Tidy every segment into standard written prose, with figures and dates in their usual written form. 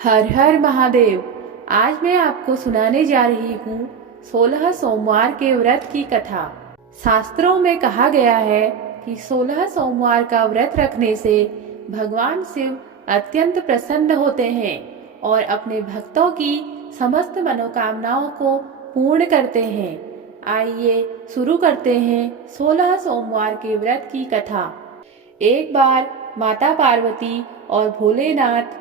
हर हर महादेव। आज मैं आपको सुनाने जा रही हूँ 16 सोमवार के व्रत की कथा। शास्त्रों में कहा गया है कि 16 सोमवार का व्रत रखने से भगवान शिव अत्यंत प्रसन्न होते हैं और अपने भक्तों की समस्त मनोकामनाओं को पूर्ण करते हैं। आइए शुरू करते हैं 16 सोमवार के व्रत की कथा। एक बार माता पार्वती और भोलेनाथ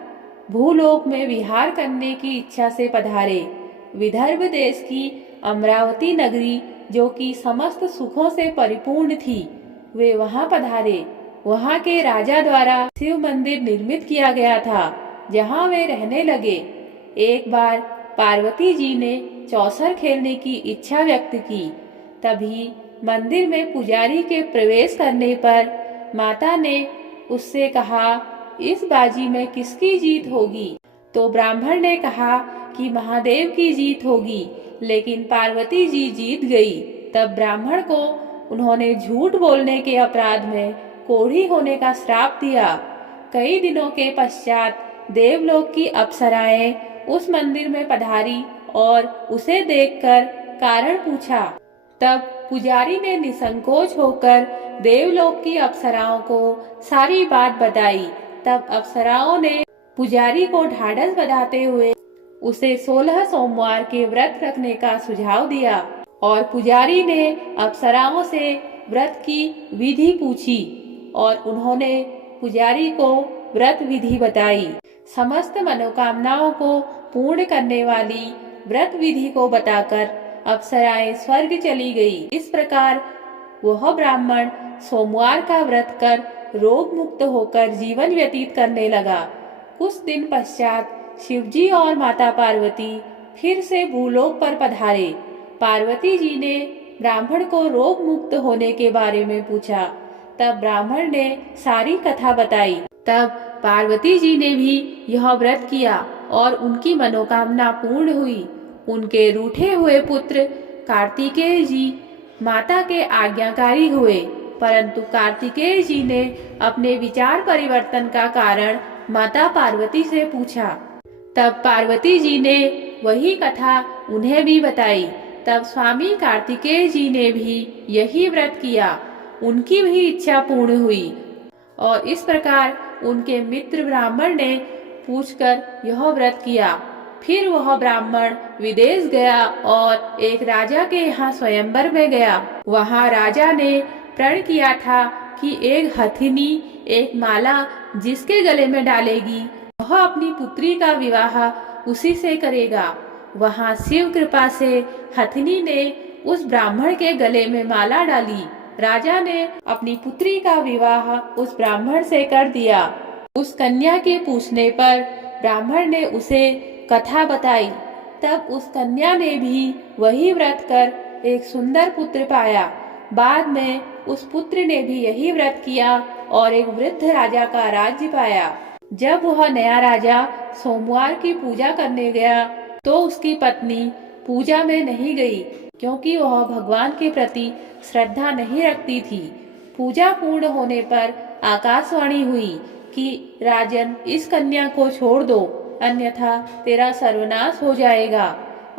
भूलोक में विहार करने की इच्छा से पधारे। विदर्भ देश की अमरावती नगरी, जो कि समस्त सुखों से परिपूर्ण थी, वे वहां पधारे। वहां के राजा द्वारा शिव मंदिर निर्मित किया गया था, जहां वे रहने लगे। एक बार पार्वती जी ने चौसर खेलने की इच्छा व्यक्त की। तभी मंदिर में पुजारी के प्रवेश करने पर माता ने उससे कहा, इस बाजी में किसकी जीत होगी? तो ब्राह्मण ने कहा कि महादेव की जीत होगी, लेकिन पार्वती जी जीत गई। तब ब्राह्मण को उन्होंने झूठ बोलने के अपराध में कोढ़ी होने का श्राप दिया। कई दिनों के पश्चात देवलोक की अप्सराएं उस मंदिर में पधारी और उसे देखकर कारण पूछा। तब पुजारी ने निसंकोच होकर देवलोक की अप्सराओं को सारी बात बताई। तब अप्सराओं ने पुजारी को ढाढ़स बंधाते हुए उसे 16 सोमवार के व्रत रखने का सुझाव दिया और पुजारी ने अप्सराओं से व्रत की विधि पूछी और उन्होंने पुजारी को व्रत विधि बताई। समस्त मनोकामनाओं को पूर्ण करने वाली व्रत विधि को बताकर अप्सराएं स्वर्ग चली गई। इस प्रकार वह ब्राह्मण सोमवार का व्रत कर रोग मुक्त होकर जीवन व्यतीत करने लगा। कुछ दिन पश्चात शिवजी और माता पार्वती फिर से भूलोक पर पधारे। पार्वती जी ने ब्राह्मण को रोग मुक्त होने के बारे में पूछा। तब ब्राह्मण ने सारी कथा बताई। तब पार्वती जी ने भी यह व्रत किया और उनकी मनोकामना पूर्ण हुई। उनके रूठे हुए पुत्र कार्तिकेय जी माता के आज्ञाकारी हुए, परंतु कार्तिकेय जी ने अपने विचार परिवर्तन का कारण माता पार्वती से पूछा। तब पार्वती जी ने वही कथा उन्हें भी बताई। तब स्वामी कार्तिकेय जी ने भी यही व्रत किया। उनकी भी इच्छा पूर्ण हुई और इस प्रकार उनके मित्र ब्राह्मण ने पूछकर यह व्रत किया। फिर वह ब्राह्मण विदेश गया और एक राजा के यहाँ स्वयंवर में गया। वहाँ राजा ने प्रण किया था कि एक हथिनी एक माला जिसके गले में डालेगी, वह अपनी पुत्री का विवाह उसी से करेगा। वहाँ शिव कृपा से हथिनी ने उस ब्राह्मण के गले में माला डाली। राजा ने अपनी पुत्री का विवाह उस ब्राह्मण से कर दिया। उस कन्या के पूछने पर ब्राह्मण ने उसे कथा बताई। तब उस कन्या ने भी वही व्रत कर एक सुंदर पुत्र पाया। बाद में उस पुत्र ने भी यही व्रत किया और एक वृद्ध राजा का राज्य पाया। जब वह नया राजा सोमवार की पूजा करने गया तो उसकी पत्नी पूजा में नहीं गई, क्योंकि वह भगवान के प्रति श्रद्धा नहीं रखती थी। पूजा पूर्ण होने पर आकाशवाणी हुई कि राजन, इस कन्या को छोड़ दो, अन्यथा तेरा सर्वनाश हो जाएगा।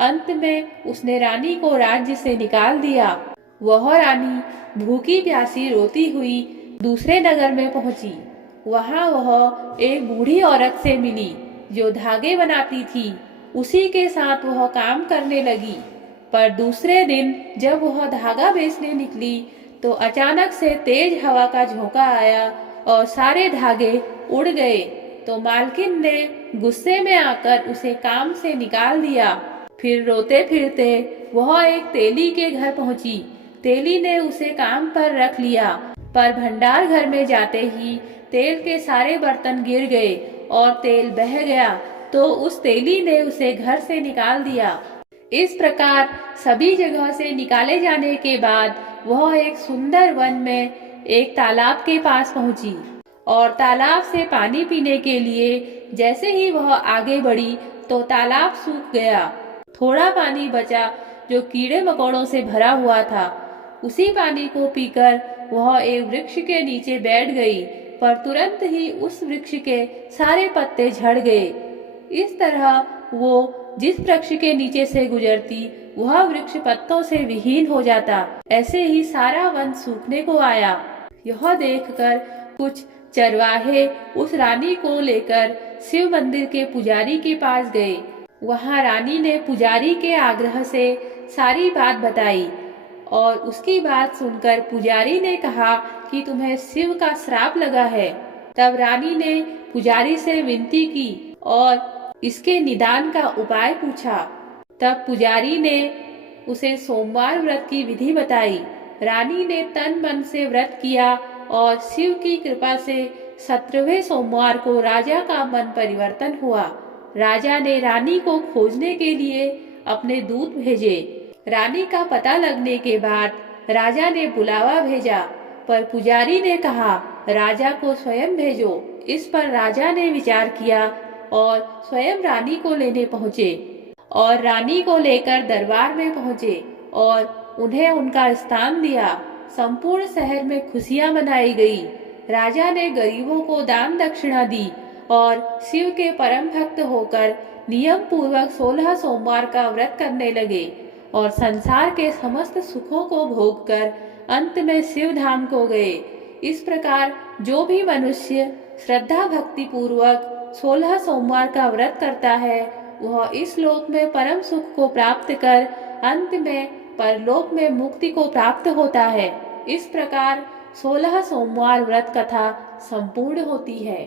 अंत में उसने रानी को राज्य से निकाल दिया। वह रानी भूखी प्यासी रोती हुई दूसरे नगर में पहुंची। वहां वह एक बूढ़ी औरत से मिली जो धागे बनाती थी। उसी के साथ वह काम करने लगी। पर दूसरे दिन जब वह धागा बेचने निकली तो अचानक से तेज हवा का झोंका आया और सारे धागे उड़ गए। तो मालकिन ने गुस्से में आकर उसे काम से निकाल दिया। फिर रोते फिरते वह एक तेली के घर पहुंची। तेली ने उसे काम पर रख लिया, पर भंडार घर में जाते ही तेल के सारे बर्तन गिर गए और तेल बह गया। तो उस तेली ने उसे घर से निकाल दिया। इस प्रकार सभी जगह से निकाले जाने के बाद वह एक सुंदर वन में एक तालाब के पास पहुंची और तालाब से पानी पीने के लिए जैसे ही वह आगे बढ़ी तो तालाब सूख गया। थोड़ा पानी बचा जो कीड़े मकोड़ों से भरा हुआ था। उसी पानी को पीकर वह एक वृक्ष के नीचे बैठ गई, पर तुरंत ही उस वृक्ष के सारे पत्ते झड़ गए। इस तरह वो जिस वृक्ष के नीचे से गुजरती वह वृक्ष पत्तों से विहीन हो जाता। ऐसे ही सारा वन सूखने को आया। यह देखकर कुछ चरवाहे उस रानी को लेकर शिव मंदिर के पुजारी के पास गए। वहां रानी ने पुजारी के आग्रह से सारी बात बताई और उसकी बात सुनकर पुजारी ने कहा कि तुम्हें शिव का श्राप लगा है। तब रानी ने पुजारी से विनती की और इसके निदान का उपाय पूछा। तब पुजारी ने उसे सोमवार व्रत की विधि बताई। रानी ने तन मन से व्रत किया और शिव की कृपा से 17वें सोमवार को राजा का मन परिवर्तन हुआ। राजा ने रानी को खोजने के लिए अपने दूत भेजे। रानी का पता लगने के बाद राजा ने बुलावा भेजा, पर पुजारी ने कहा राजा को स्वयं भेजो। इस पर राजा ने विचार किया और स्वयं रानी को लेने पहुँचे और रानी को लेकर दरबार में पहुँचे और उन्हें उनका स्थान दिया। संपूर्ण शहर में खुशियां मनाई गई। राजा ने गरीबों को दान दक्षिणा दी और शिव के परम भक्त होकर नियम पूर्वक 16 सोमवार का व्रत करने लगे और संसार के समस्त सुखों को भोगकर अंत में शिव धाम को गए। इस प्रकार जो भी मनुष्य श्रद्धा भक्ति पूर्वक 16 सोमवार का व्रत करता है वह इस लोक में परम सुख को प्राप्त कर अंत में परलोक में मुक्ति को प्राप्त होता है। इस प्रकार 16 सोमवार व्रत कथा संपूर्ण होती है।